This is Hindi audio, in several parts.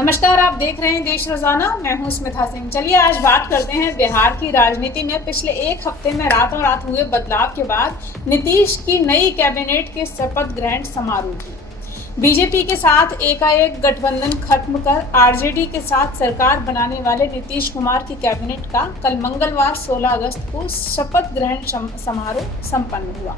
नमस्कार, आप देख रहे हैं देश रोजाना। मैं हूं स्मिता सिंह। चलिए आज बात करते हैं बिहार की राजनीति में पिछले एक हफ्ते में रातों रात हुए बदलाव के बाद नीतीश की नई कैबिनेट के शपथ ग्रहण समारोह की। बीजेपी के साथ एकाएक गठबंधन खत्म कर आरजेडी के साथ सरकार बनाने वाले नीतीश कुमार की कैबिनेट का कल मंगलवार 16 अगस्त को शपथ ग्रहण समारोह संपन्न हुआ।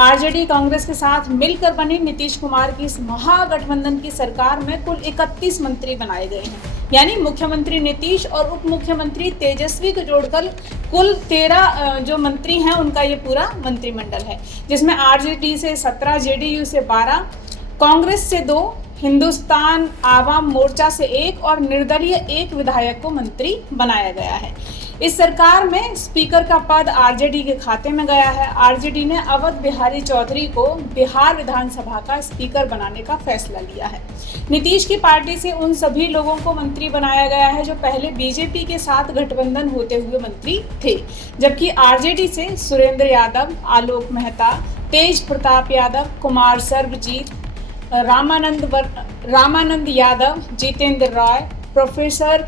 आरजेडी कांग्रेस के साथ मिलकर बनी नीतीश कुमार की इस महागठबंधन की सरकार में कुल 31 मंत्री बनाए गए हैं, यानी मुख्यमंत्री नीतीश और उप मुख्यमंत्री तेजस्वी को जोड़कर कुल 13 जो मंत्री हैं उनका ये पूरा मंत्रिमंडल है, जिसमें आरजेडी से 17, जेडीयू से 12, कांग्रेस से 2, हिंदुस्तान आवाम मोर्चा से 1 और निर्दलीय 1 विधायक को मंत्री बनाया गया है। इस सरकार में स्पीकर का पद आरजेडी के खाते में गया है। आरजेडी ने अवध बिहारी चौधरी को बिहार विधानसभा का स्पीकर बनाने का फैसला लिया है। नीतीश की पार्टी से उन सभी लोगों को मंत्री बनाया गया है जो पहले बीजेपी के साथ गठबंधन होते हुए मंत्री थे, जबकि आरजेडी से सुरेंद्र यादव, आलोक मेहता, तेज प्रताप यादव, कुमार सर्वजीत, रामानंद यादव, जितेंद्र रॉय, प्रोफेसर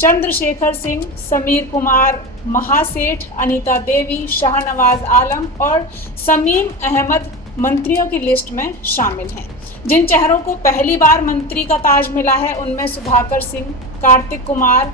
चंद्रशेखर सिंह, समीर कुमार महासेठ, अनीता देवी, शाहनवाज आलम और समीम अहमद मंत्रियों की लिस्ट में शामिल हैं। जिन चेहरों को पहली बार मंत्री का ताज मिला है उनमें सुधाकर सिंह, कार्तिक कुमार,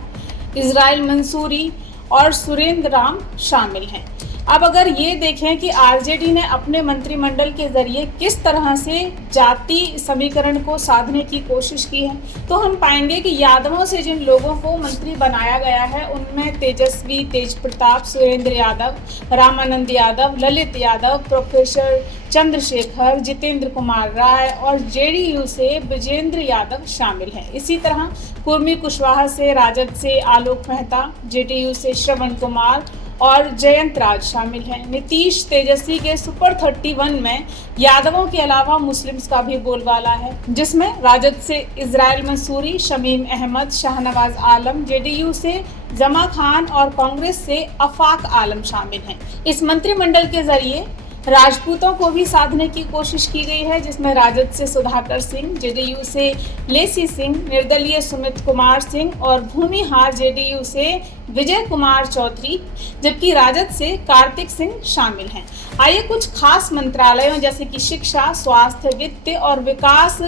इजराइल मंसूरी और सुरेंद्र राम शामिल हैं। अब अगर ये देखें कि आरजेडी ने अपने मंत्रिमंडल के जरिए किस तरह से जाति समीकरण को साधने की कोशिश की है, तो हम पाएंगे कि यादवों से जिन लोगों को मंत्री बनाया गया है उनमें तेजस्वी, तेज प्रताप, सुरेंद्र यादव, रामानंद यादव, ललित यादव, प्रोफेसर चंद्रशेखर, जितेंद्र कुमार राय और जेडीयू से विजेंद्र यादव शामिल हैं। इसी तरह कुर्मी कुशवाहा से राजद से आलोक मेहता, जेडीयू से श्रवण कुमार और जयंत राज शामिल हैं। नीतीश तेजस्वी के सुपर 31 में यादवों के अलावा मुस्लिम्स का भी बोलबाला है, जिसमें राजद से इजराइल मंसूरी, शमीम अहमद, शाहनवाज आलम, जेडीयू से जमा खान और कांग्रेस से अफाक आलम शामिल हैं। इस मंत्रिमंडल के जरिए राजपूतों को भी साधने की कोशिश की गई है, जिसमें राजद से सुधाकर सिंह, जेडीयू से लेसी सिंह, निर्दलीय सुमित कुमार सिंह और भूमिहार जेडीयू से विजय कुमार चौधरी, जबकि राजद से कार्तिक सिंह शामिल हैं। आइए कुछ खास मंत्रालयों जैसे कि शिक्षा, स्वास्थ्य, वित्त और विकास,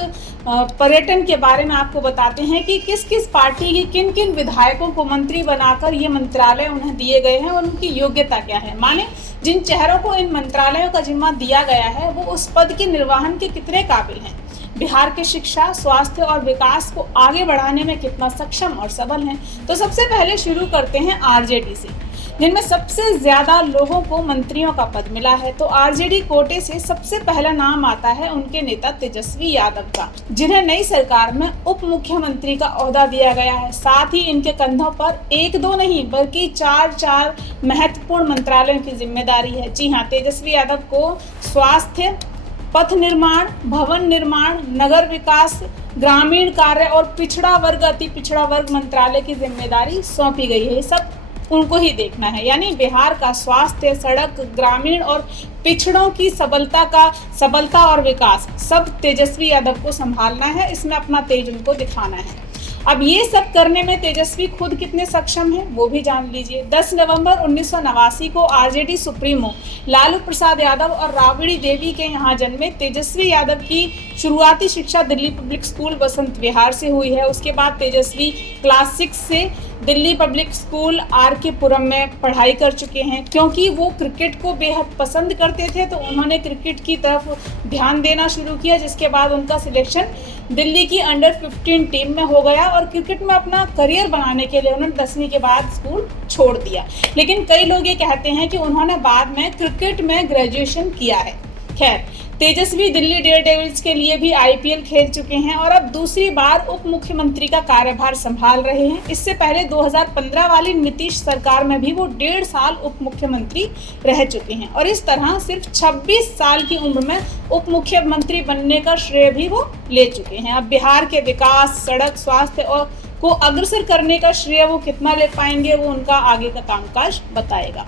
पर्यटन के बारे में आपको बताते हैं कि किस किस पार्टी के किन किन विधायकों को मंत्री बनाकर ये मंत्रालय उन्हें दिए गए हैं और उनकी योग्यता क्या है। माने जिन चेहरों को इन मंत्रालयों का जिम्मा दिया गया है वो उस पद के निर्वहन के कितने काबिल हैं, बिहार के शिक्षा, स्वास्थ्य और विकास को आगे बढ़ाने में कितना सक्षम और सबल हैं। तो सबसे पहले शुरू करते हैं आरजेडी से, जिनमें सबसे ज्यादा लोगों को मंत्रियों का पद मिला है। तो आरजेडी कोटे से सबसे पहला नाम आता है उनके नेता तेजस्वी यादव का, जिन्हें नई सरकार में उप मुख्यमंत्री का ओहदा दिया गया है। साथ ही इनके कंधों पर 1-2 नहीं बल्कि 4 महत्वपूर्ण मंत्रालयों की जिम्मेदारी है। जी हाँ, तेजस्वी यादव को स्वास्थ्य, पथ निर्माण, भवन निर्माण, नगर विकास, ग्रामीण कार्य और पिछड़ा वर्ग, अति पिछड़ा वर्ग मंत्रालय की जिम्मेदारी सौंपी गई है। सब उनको ही देखना है, यानी बिहार का स्वास्थ्य, सड़क, ग्रामीण और पिछड़ों की सबलता और विकास सब तेजस्वी यादव को संभालना है। इसमें अपना तेज उनको दिखाना है। अब ये सब करने में तेजस्वी खुद कितने सक्षम हैं वो भी जान लीजिए। 10 नवंबर 1989 को आरजेडी सुप्रीमो लालू प्रसाद यादव और राबड़ी देवी के यहाँ जन्मे तेजस्वी यादव की शुरुआती शिक्षा दिल्ली पब्लिक स्कूल बसंत विहार से हुई है। उसके बाद तेजस्वी क्लास 6 से दिल्ली पब्लिक स्कूल आर.के. पुरम में पढ़ाई कर चुके हैं। क्योंकि वो क्रिकेट को बेहद पसंद करते थे तो उन्होंने क्रिकेट की तरफ ध्यान देना शुरू किया, जिसके बाद उनका सिलेक्शन दिल्ली की अंडर 15 टीम में हो गया और क्रिकेट में अपना करियर बनाने के लिए उन्होंने 10वीं के बाद स्कूल छोड़ दिया। लेकिन कई लोग ये कहते हैं कि उन्होंने बाद में क्रिकेट में ग्रेजुएशन किया है। खैर, तेजस्वी दिल्ली डेयरडेविल्स के लिए भी आईपीएल खेल चुके हैं और अब दूसरी बार उप मुख्यमंत्री का कार्यभार संभाल रहे हैं। इससे पहले 2015 वाली नीतीश सरकार में भी वो 1.5 साल उप मुख्यमंत्री रह चुके हैं और इस तरह सिर्फ 26 साल की उम्र में उप मुख्यमंत्री बनने का श्रेय भी वो ले चुके हैं। अब बिहार के विकास, सड़क, स्वास्थ्य और को अग्रसर करने का श्रेय वो कितना ले पाएंगे वो उनका आगे का कामकाज बताएगा।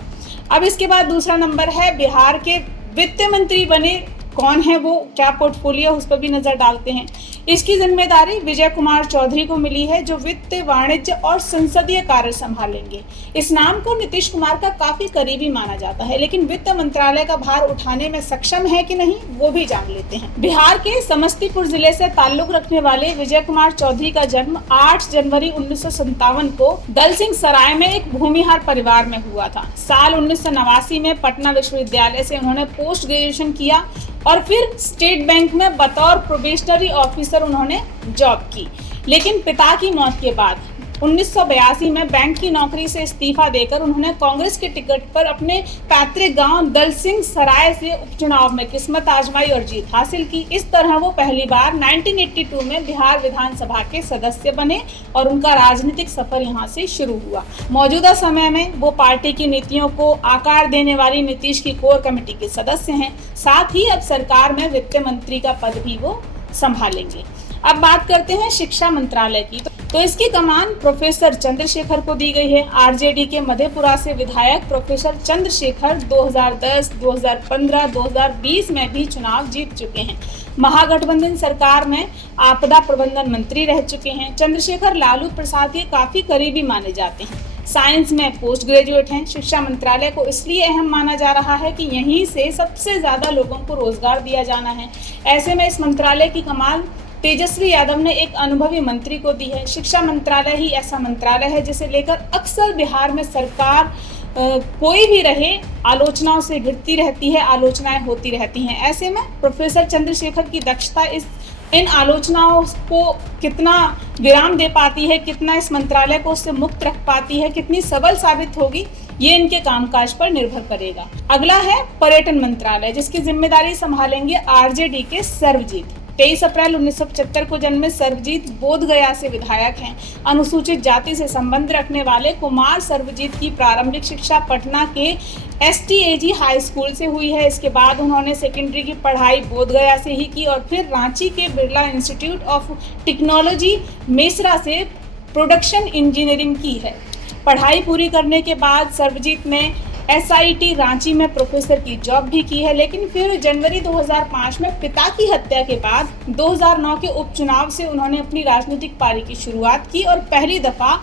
अब इसके बाद दूसरा नंबर है बिहार के वित्त मंत्री बने कौन है वो, क्या पोर्टफोलियो, उस पर भी नजर डालते हैं। इसकी जिम्मेदारी विजय कुमार चौधरी को मिली है, जो वित्त, वाणिज्य और संसदीय कार्य संभालेंगे। इस नाम को नीतीश कुमार का काफी करीबी माना जाता है, लेकिन वित्त मंत्रालय का भार उठाने में सक्षम है कि नहीं, वो भी जान लेते हैं। बिहार के समस्तीपुर जिले से ताल्लुक रखने वाले विजय कुमार चौधरी का जन्म 8 जनवरी 1957 को दलसिंह सराय में एक भूमिहार परिवार में हुआ था। साल 1989 में पटना विश्वविद्यालय से उन्होंने पोस्ट ग्रेजुएशन किया और फिर स्टेट बैंक में बतौर प्रोबेशनरी ऑफिसर उन्होंने जॉब की। लेकिन पिता की मौत के बाद 1982 में बैंक की नौकरी से इस्तीफा देकर उन्होंने कांग्रेस के टिकट पर अपने पैतृक गांव दलसिंह सराय से उपचुनाव में किस्मत आजमाई और जीत हासिल की। इस तरह वो पहली बार 1982 में बिहार विधानसभा के सदस्य बने और उनका राजनीतिक सफर यहां से शुरू हुआ। मौजूदा समय में वो पार्टी की नीतियों को आकार देने वाली नीतीश की कोर कमेटी के सदस्य हैं। साथ ही अब सरकार में वित्त मंत्री का पद भी वो संभालेंगे। अब बात करते हैं शिक्षा मंत्रालय की। तो इसकी कमान प्रोफेसर चंद्रशेखर को दी गई है। आरजेडी के मधेपुरा से विधायक प्रोफेसर चंद्रशेखर 2010, 2015, 2020 में भी चुनाव जीत चुके हैं। महागठबंधन सरकार में आपदा प्रबंधन मंत्री रह चुके हैं। चंद्रशेखर लालू प्रसाद के काफी करीबी माने जाते हैं। साइंस में पोस्ट ग्रेजुएट हैं। शिक्षा मंत्रालय को इसलिए अहम माना जा रहा है कि यहीं से सबसे ज्यादा लोगों को रोजगार दिया जाना है। ऐसे में इस मंत्रालय की कमान तेजस्वी यादव ने एक अनुभवी मंत्री को दी है। शिक्षा मंत्रालय ही ऐसा मंत्रालय है जिसे लेकर अक्सर बिहार में सरकार कोई भी रहे आलोचनाओं से घिरती रहती है, आलोचनाएं होती रहती हैं। ऐसे में प्रोफेसर चंद्रशेखर की दक्षता इन आलोचनाओं को कितना विराम दे पाती है, कितना इस मंत्रालय को उससे मुक्त रख पाती है, कितनी सबल साबित होगी, ये इनके कामकाज पर निर्भर करेगा। अगला है पर्यटन मंत्रालय, जिसकी जिम्मेदारी संभालेंगे आरजेडी के सर्वजीत। 23 अप्रैल 1975 को जन्मे सर्वजीत बोधगया से विधायक हैं। अनुसूचित जाति से संबंध रखने वाले कुमार सर्वजीत की प्रारंभिक शिक्षा पटना के STAG हाई स्कूल से हुई है। इसके बाद उन्होंने सेकेंडरी की पढ़ाई बोधगया से ही की और फिर रांची के Birla institute of technology Mesra से प्रोडक्शन इंजीनियरिंग की है। पढ़ाई पूरी करने के बाद सर्वजीत ने SIT रांची में प्रोफेसर की जॉब भी की है, लेकिन फिर जनवरी 2005 में पिता की हत्या के बाद 2009 के उपचुनाव से उन्होंने अपनी राजनीतिक पारी की शुरुआत की और पहली दफा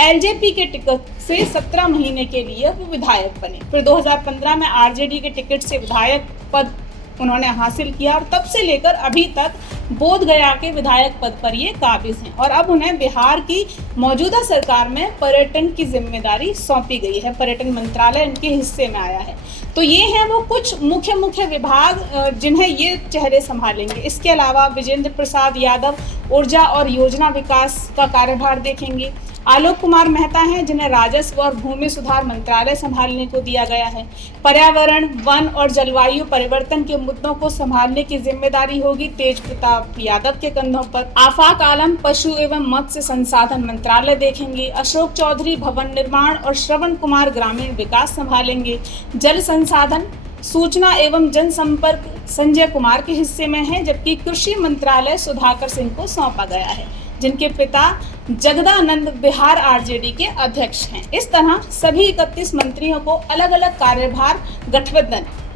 LJP के टिकट से 17 महीने के लिए वो विधायक बने। फिर 2015 में RJD के टिकट से विधायक पद उन्होंने हासिल किया और तब से लेकर अभी तक बोधगया के विधायक पद पर ये काबिज हैं और अब उन्हें बिहार की मौजूदा सरकार में पर्यटन की जिम्मेदारी सौंपी गई है। पर्यटन मंत्रालय इनके हिस्से में आया है। तो ये हैं वो कुछ मुख्य विभाग जिन्हें ये चेहरे संभालेंगे। इसके अलावा विजेंद्र प्रसाद यादव ऊर्जा और योजना विकास का कार्यभार देखेंगे। आलोक कुमार मेहता हैं, जिन्हें राजस्व और भूमि सुधार मंत्रालय संभालने को दिया गया है। पर्यावरण, वन और जलवायु परिवर्तन के मुद्दों को संभालने की जिम्मेदारी होगी तेज प्रताप यादव के कंधों पर। आफाक आलम पशु एवं मत्स्य संसाधन मंत्रालय देखेंगे। अशोक चौधरी भवन निर्माण और श्रवण कुमार ग्रामीण विकास संभालेंगे। जल संसाधन, सूचना एवं जनसंपर्क संजय कुमार के हिस्से में है, जबकि कृषि मंत्रालय सुधाकर सिंह को सौंपा गया है, जिनके पिता जगदानंद बिहार RJD के अध्यक्ष हैं। इस तरह सभी 31 मंत्रियों को अलग अलग कार्यभार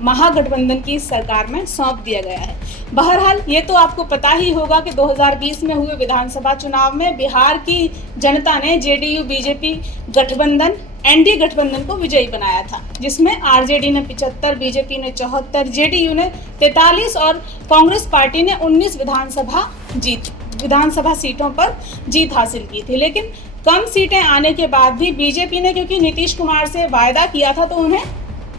महागठबंधन की सरकार में सौंप दिया गया है। बहरहाल ये तो आपको पता ही होगा कि 2020 में हुए विधानसभा चुनाव में बिहार की जनता ने JDU BJP गठबंधन NDA गठबंधन को विजयी बनाया था, जिसमें RJD ने 75, BJP ने 74, JDU ने 43 और कांग्रेस पार्टी ने 19 विधानसभा सीटों पर जीत हासिल की थी। लेकिन कम सीटें आने के बाद भी बीजेपी ने, क्योंकि नीतीश कुमार से वायदा किया था, तो उन्हें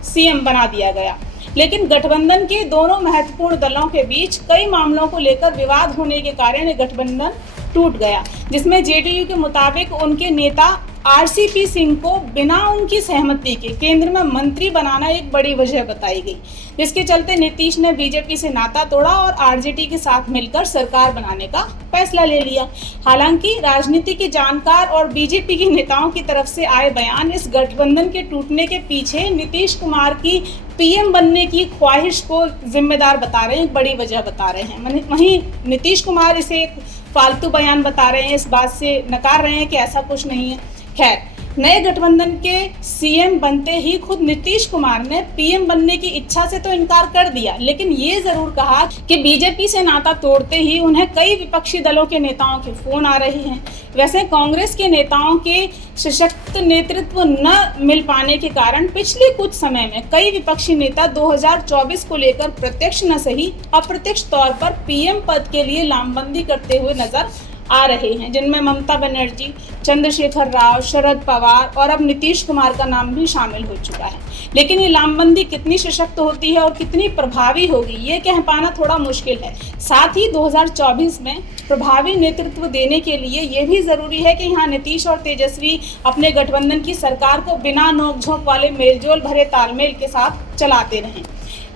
CM बना दिया गया। लेकिन गठबंधन के दोनों महत्वपूर्ण दलों के बीच कई मामलों को लेकर विवाद होने के कारण गठबंधन टूट गया, जिसमें JDU के मुताबिक उनके नेता RCP सिंह को बिना उनकी सहमति के केंद्र में मंत्री बनाना एक बड़ी वजह बताई गई, जिसके चलते नीतीश ने BJP से नाता तोड़ा और RJD के साथ मिलकर सरकार बनाने का फैसला ले लिया। हालांकि राजनीति के जानकार और BJP के नेताओं की तरफ से आए बयान इस गठबंधन के टूटने के पीछे नीतीश कुमार की PM बनने की ख्वाहिश को जिम्मेदार बता रहे हैं, एक बड़ी वजह बता रहे हैं। वहीं नीतीश कुमार इसे एक फालतू बयान बता रहे हैं, इस बात से नकार रहे हैं कि ऐसा कुछ नहीं है। खैर, नए गठबंधन के सीएम बनते ही खुद नीतीश कुमार ने पीएम बनने की इच्छा से तो इनकार कर दिया, लेकिन ये जरूर कहा कि बीजेपी से नाता तोड़ते ही उन्हें कई विपक्षी दलों के नेताओं के फोन आ रहे हैं। वैसे कांग्रेस के नेताओं के सशक्त नेतृत्व न मिल पाने के कारण पिछले कुछ समय में कई विपक्षी नेता 2024 को लेकर प्रत्यक्ष न सही अप्रत्यक्ष तौर पर पीएम पद के लिए लामबंदी करते हुए नजर आ रहे हैं, जिनमें ममता बनर्जी, चंद्रशेखर राव, शरद पवार और अब नीतीश कुमार का नाम भी शामिल हो चुका है। लेकिन ये लामबंदी कितनी सशक्त होती है और कितनी प्रभावी होगी, ये कह पाना थोड़ा मुश्किल है। साथ ही 2024 में प्रभावी नेतृत्व देने के लिए ये भी जरूरी है कि यहाँ नीतीश और तेजस्वी अपने गठबंधन की सरकार को बिना नोकझोंक वाले मेलजोल भरे तालमेल के साथ चलाते रहें।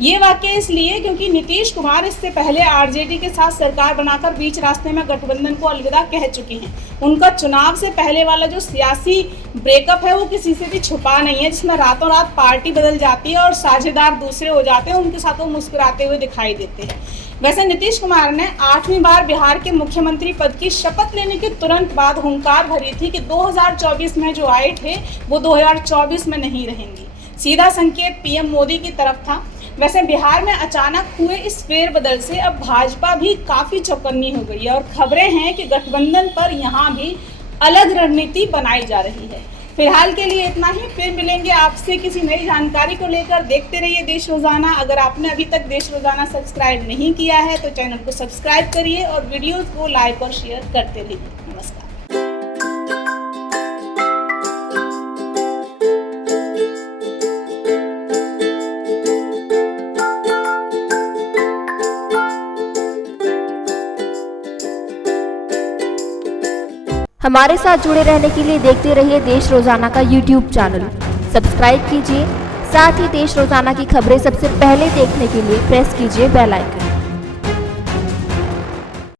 ये वाकई इसलिए क्योंकि नीतीश कुमार इससे पहले आरजेडी के साथ सरकार बनाकर बीच रास्ते में गठबंधन को अलविदा कह चुके हैं। उनका चुनाव से पहले वाला जो सियासी ब्रेकअप है वो किसी से भी छुपा नहीं है, जिसमें रातों रात पार्टी बदल जाती है और साझेदार दूसरे हो जाते हैं, उनके साथ वो मुस्कुराते हुए दिखाई देते हैं। वैसे नीतीश कुमार ने 8वीं बार बिहार के मुख्यमंत्री पद की शपथ लेने के तुरंत बाद हुंकार भरी थी कि 2024 में जो आए थे वो 2024 में नहीं रहेंगी। सीधा संकेत पीएम मोदी की तरफ था। वैसे बिहार में अचानक हुए इस फेरबदल से अब भाजपा भी काफी चौकन्नी हो गई है और खबरें हैं कि गठबंधन पर यहाँ भी अलग रणनीति बनाई जा रही है। फिलहाल के लिए इतना ही, फिर मिलेंगे आपसे किसी नई जानकारी को लेकर। देखते रहिए देश रोजाना। अगर आपने अभी तक देश रोजाना सब्सक्राइब नहीं किया है तो चैनल को सब्सक्राइब करिए और वीडियोज को लाइक और शेयर करते रहिए। नमस्कार। हमारे साथ जुड़े रहने के लिए देखते रहिए देश रोजाना का YouTube चैनल। सब्सक्राइब कीजिए, साथ ही देश रोजाना की खबरें सबसे पहले देखने के लिए प्रेस कीजिए बेल आइकन।